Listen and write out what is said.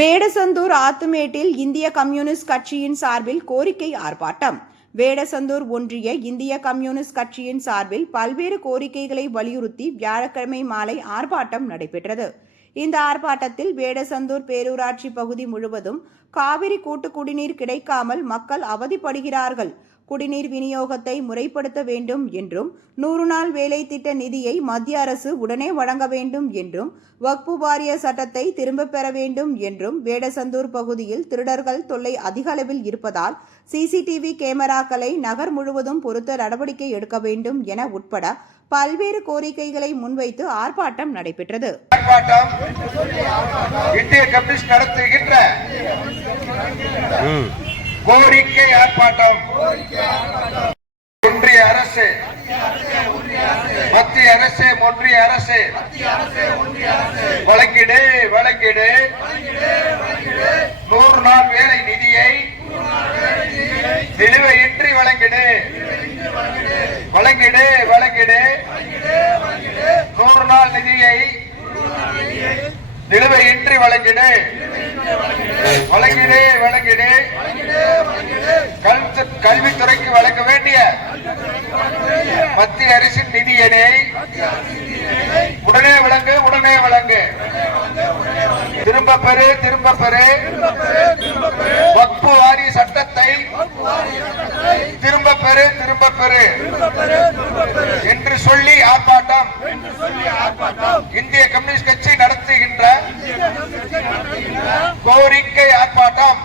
வேடசந்தூர் ஆத்துமேட்டில் இந்திய கம்யூனிஸ்ட் கட்சியின் சார்பில் கோரிக்கை ஆர்ப்பாட்டம். வேடசந்தூர் ஒன்றிய இந்திய கம்யூனிஸ்ட் கட்சியின் சார்பில் பல்வேறு கோரிக்கைகளை வலியுறுத்தி வியாழக்கிழமை மாலை ஆர்ப்பாட்டம் நடைபெற்றது. இந்த ஆர்ப்பாட்டத்தில் வேடசந்தூர் பேரூராட்சி பகுதி முழுவதும் காவிரி கூட்டு குடிநீர் கிடைக்காமல் மக்கள் அவதிப்படுகிறார்கள். குடிநீர் விநியோகத்தை முறைப்படுத்த வேண்டும் என்றும் நூறு நாள் வேலை திட்ட நிதியை மத்திய அரசு உடனே வழங்க வேண்டும் என்றும் வக்பு வாரிய சட்டத்தை திரும்பப் பெற வேண்டும் என்றும் வேடசந்தூர் பகுதியில் திருடர்கள் தொல்லை அதிக அளவில் இருப்பதால் சிசிடிவி கேமராக்களை நகர் முழுவதும் பொருத்த நடவடிக்கை எடுக்க வேண்டும் என உட்பட பல்வேறு கோரிக்கைகளை முன்வைத்து ஆர்ப்பாட்டம் நடைபெற்றது. ஆர்ப்பாட்டம் இந்திய கம்யூனிஸ்ட் நடத்துகின்ற கோரிக்கை ஆர்ப்பாட்டம். ஒன்றிய அரசு. மத்திய அரசு ஒன்றிய அரசு. வழங்கிடு வழங்கிடு. நூறு நாள் வேலை நிதியை நிலுவையின்றி வழங்கிடு. வழங்கிடு வழங்கிடு. நூறு நாள் நிதியை நிலுவையின்றி வழங்கிடு. வழங்கிடு வழங்கிடு. கல்வித்துறைக்கு வழங்க வேண்டிய மத்திய அரசின் நிதியினை உடனே வழங்கு உடனே வழங்கு திரும்ப பெறு திரும்ப பெறு. வக்பு வாரி சட்டத்தை திரும்ப பெறு திரும்ப பெறு. என்று சொல்லி ஆர்ப்பாட்டம் இந்திய கம்யூனிஸ்ட் கட்சி நடத்துகின்ற கோரிக்கை ஆர்ப்பாட்டம்.